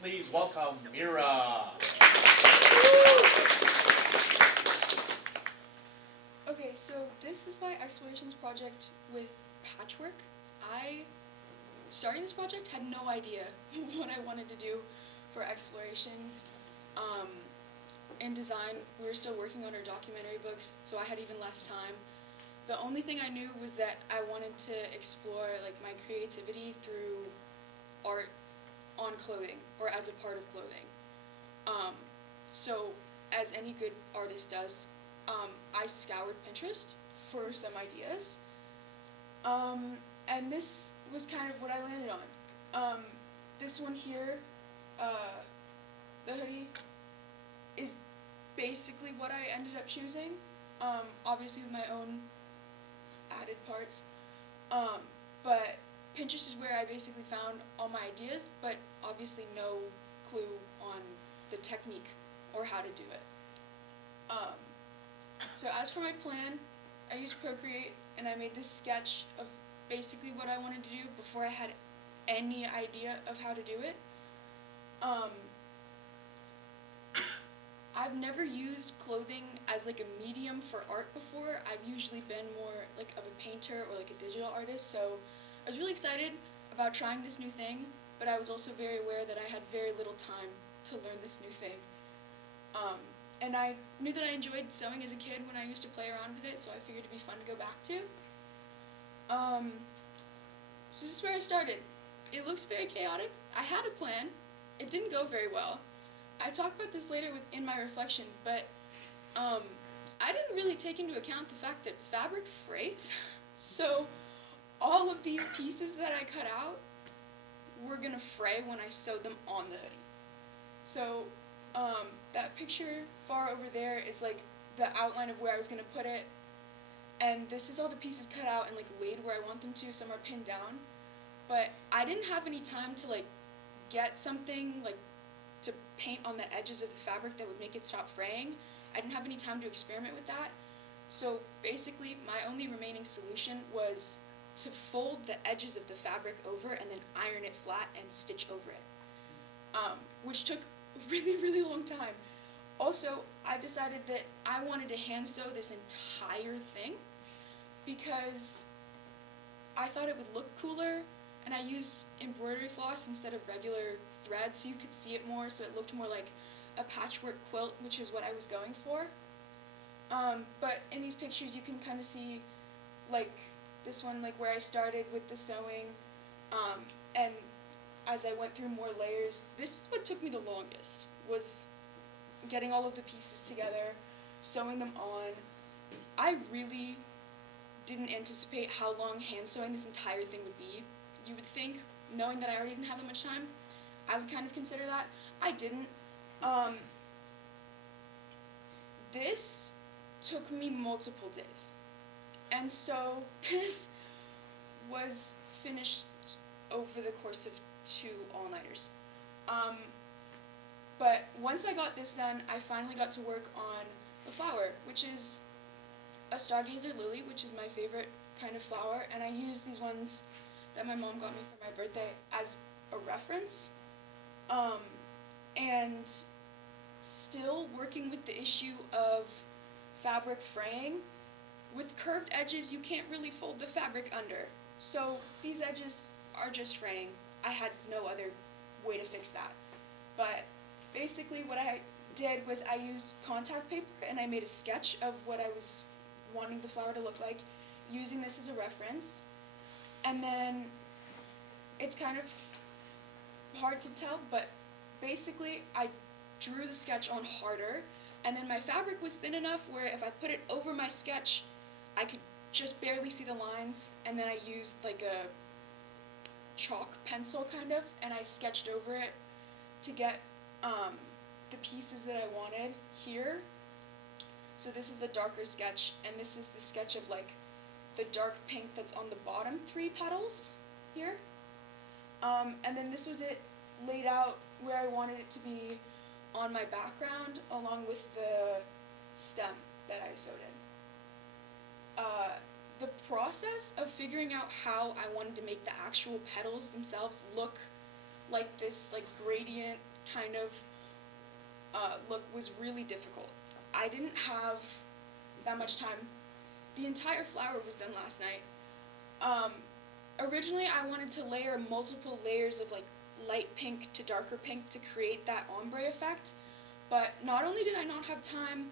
Please welcome Mira. Okay, so this is my explorations project with patchwork. I, starting this project, had no idea what I wanted to do for explorations. In design, we were still working on our documentary books, so I had even less time. The only thing I knew was that I wanted to explore like my creativity through art on clothing or as a part of clothing. So as any good artist does, I scoured Pinterest for some ideas, and this was kind of what I landed on. This one here, the hoodie, is basically what I ended up choosing, obviously with my own added parts, but Pinterest is where I basically found all my ideas, but obviously no clue on the technique or how to do it. So as for my plan, I used Procreate and I made this sketch of basically what I wanted to do before I had any idea of how to do it. I've never used clothing as like a medium for art before. I've usually been more like of a painter or like a digital artist, so I was really excited about trying this new thing, but I was also very aware that I had very little time to learn this new thing. And I knew that I enjoyed sewing as a kid when I used to play around with it, so I figured it'd be fun to go back to. So this is where I started. It looks very chaotic. I had a plan. It didn't go very well. I talk about this later in my reflection, but I didn't really take into account the fact that fabric frays. So all of these pieces that I cut out were gonna fray when I sewed them on the hoodie. So that picture far over there is like the outline of where I was gonna put it, and this is all the pieces cut out and like laid where I want them to. Some are pinned down, but I didn't have any time to like get something like to paint on the edges of the fabric that would make it stop fraying. I didn't have any time to experiment with that. So basically my only remaining solution was to fold the edges of the fabric over and then iron it flat and stitch over it, which took a really, really long time. Also, I decided that I wanted to hand sew this entire thing because I thought it would look cooler, and I used embroidery floss instead of regular thread so you could see it more, so it looked more like a patchwork quilt, which is what I was going for. But in these pictures you can kind of see like this one, like where I started with the sewing, and as I went through more layers, this is what took me the longest, was getting all of the pieces together, sewing them on. I really didn't anticipate how long hand sewing this entire thing would be. You would think, knowing that I already didn't have that much time, I would kind of consider that. I didn't. This took me multiple days. And so this was finished over the course of 2 all-nighters. But once I got this done, I finally got to work on the flower, which is a stargazer lily, which is my favorite kind of flower, and I used these ones that my mom got me for my birthday as a reference. And still working with the issue of fabric fraying. With curved edges, you can't really fold the fabric under. So these edges are just fraying. I had no other way to fix that. But basically what I did was I used contact paper and I made a sketch of what I was wanting the flower to look like, using this as a reference. And then it's kind of hard to tell, but basically I drew the sketch on harder, and then my fabric was thin enough where if I put it over my sketch, I could just barely see the lines, and then I used like a chalk pencil kind of, and I sketched over it to get the pieces that I wanted here. So this is the darker sketch, and this is the sketch of like the dark pink that's on the bottom 3 petals here. And then this was it laid out where I wanted it to be on my background, along with the stem that I sewed in. The process of figuring out how I wanted to make the actual petals themselves look like this like gradient kind of look was really difficult. I didn't have that much time. The entire flower was done last night. Originally I wanted to layer multiple layers of like light pink to darker pink to create that ombre effect, but not only did I not have time,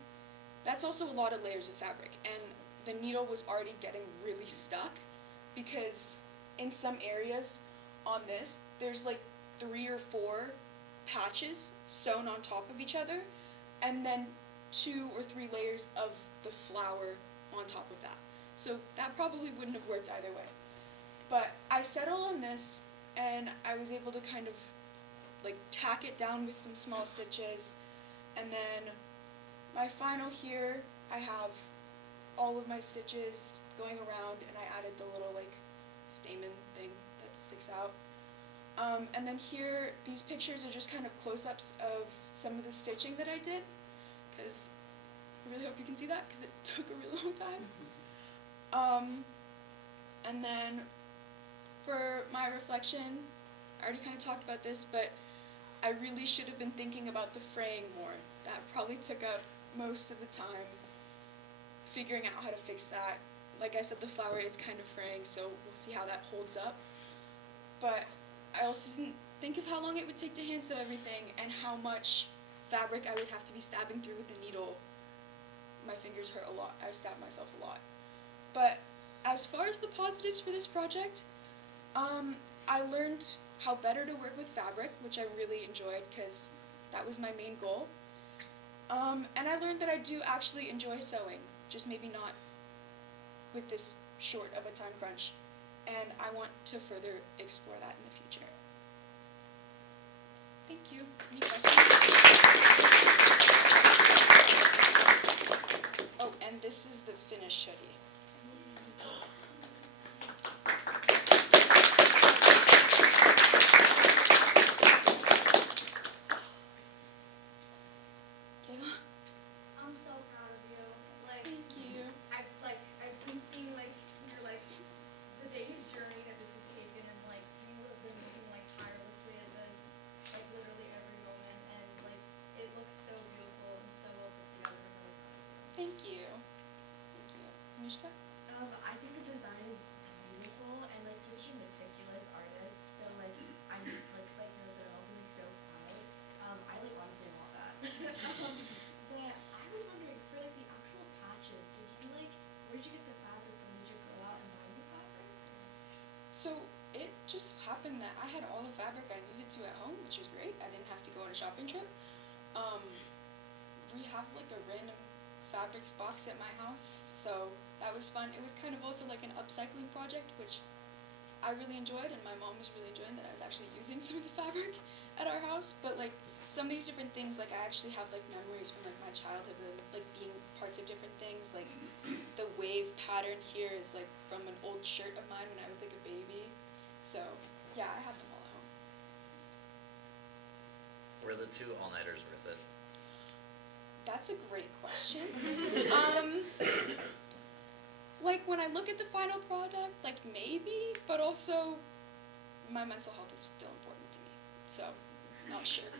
that's also a lot of layers of fabric, and the needle was already getting really stuck because in some areas on this, there's like 3 or 4 patches sewn on top of each other, and then 2 or 3 layers of the flower on top of that. So that probably wouldn't have worked either way. But I settled on this, and I was able to kind of like tack it down with some small stitches, and then my final here, I have all of my stitches going around, and I added the little like stamen thing that sticks out. And then here, these pictures are just kind of close-ups of some of the stitching that I did, because I really hope you can see that, because it took a really long time. And then for my reflection, I already kind of talked about this, but I really should have been thinking about the fraying more. That probably took up most of the time, figuring out how to fix that. Like I said, the flower is kind of fraying, so we'll see how that holds up. But I also didn't think of how long it would take to hand sew everything and how much fabric I would have to be stabbing through with the needle. My fingers hurt a lot. I stabbed myself a lot. But as far as the positives for this project, I learned how better to work with fabric, which I really enjoyed because that was my main goal. And I learned that I do actually enjoy sewing, just maybe not with this short of a time crunch. And I want to further explore that in the future. Thank you. Any questions? Oh, and this is the finished hoodie. Kayla? I'm so proud of you. Like, Thank you. I've been seeing like your like the day's journey that this has taken, and like you have been working like tirelessly at this, like literally every moment, and like it looks so beautiful and so well put together. I'm really proud of you. Thank you. Thank you. Mishka? I think the design is beautiful, and like you're such a meticulous artist, so like I'm like knows that it also makes me so proud. I like honestly want that. But I was wondering for like the actual patches, where'd you get the fabric from? Did you go out and buy new fabric? So it just happened that I had all the fabric I needed to at home, which was great. I didn't have to go on a shopping trip. We have like a random fabrics box at my house, so that was fun. It was kind of also like an upcycling project, which I really enjoyed, and my mom was really enjoying that I was actually using some of the fabric at our house. But like some of these different things, like I actually have like memories from like my childhood of like being parts of different things. Like the wave pattern here is like from an old shirt of mine when I was like a baby. So yeah, I have them all at home. Were the 2 all-nighters worth it? That's a great question. Like when I look at the final product, like maybe, but also my mental health is still important to me, so not sure.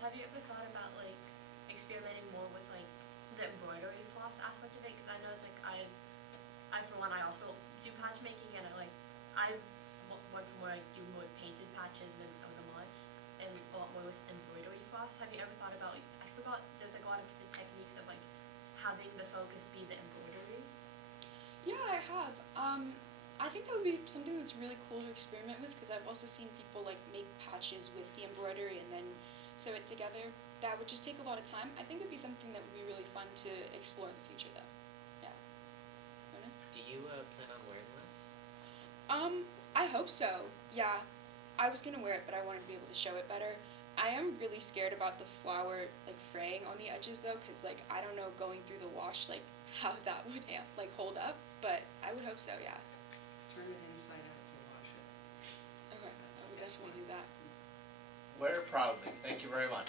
Have you ever thought about like experimenting more with like the embroidery floss aspect of it? Because I know it's like I for one I also do patch making, and I went from where I do more painted patches and then sew them on, and a lot more with embroidery floss. Have you ever thought about like I forgot there's like a lot of different techniques of like having the focus be the embroidery? Yeah, I have. I think that would be something that's really cool to experiment with, because I've also seen people like make patches with the embroidery and then sew it together. That would just take a lot of time. I think it would be something that would be really fun to explore in the future, though. Yeah. Rona? Do you plan on wearing this? I hope so. Yeah. I was gonna wear it, but I wanted to be able to show it better. I am really scared about the flower like fraying on the edges though, because like I don't know going through the wash like how that would like hold up, but I would hope so. Yeah. Turn it inside out to wash it. Okay. I would definitely do that. Wear it proudly. Thank you very much.